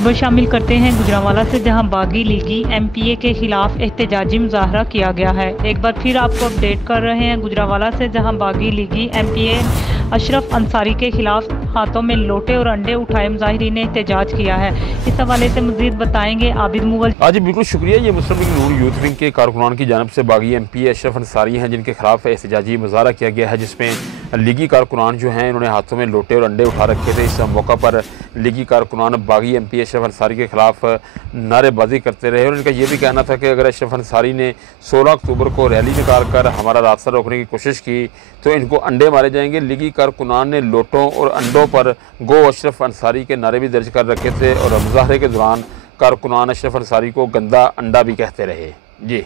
खबर शामिल करते हैं गुजरांवाला से, जहां बागी लीगी एमपीए के खिलाफ एहतजाजी मुजाहरा किया गया है। एक बार फिर आपको अपडेट कर रहे हैं गुजरांवाला से, जहां बागी लीगी एमपीए अशरफ अंसारी के खिलाफ हाथों में लोटे और अंडे उठाए मुजाहिरीन ने एहतजाज किया है। इस हवाले से मजीद बताएंगे आबिद मुगल। जी बिल्कुल शुक्रिया। ये मुस्लिम लीग नून यूथ विंग के कारकुनान की जानब से बागी एमपी अशरफ अंसारी हैं, जिनके खिलाफ एहतजाजी मुजाहरा किया गया है, जिसमें लीगी कारकुनान जो हैं इन्होंने हाथों में लोटे और अंडे उठा रखे थे। इस मौका पर लीगी कारकुनान बागी एमपी अशरफ अंसारी के खिलाफ नारेबाजी करते रहे और इनका ये भी कहना था कि अगर अशरफ अंसारी ने 16 अक्टूबर को रैली निकाल कर हमारा रास्ता रोकने की कोशिश की तो इनको अंडे मारे जाएंगे। लीगी कारकुनान ने लोटों और अंडों पर गो अशरफ अंसारी के नारे भी दर्ज कर रखे थे और मुजाहरे के दौरान कारकुनान अशरफ अंसारी को गंदा अंडा भी कहते रहे। जी।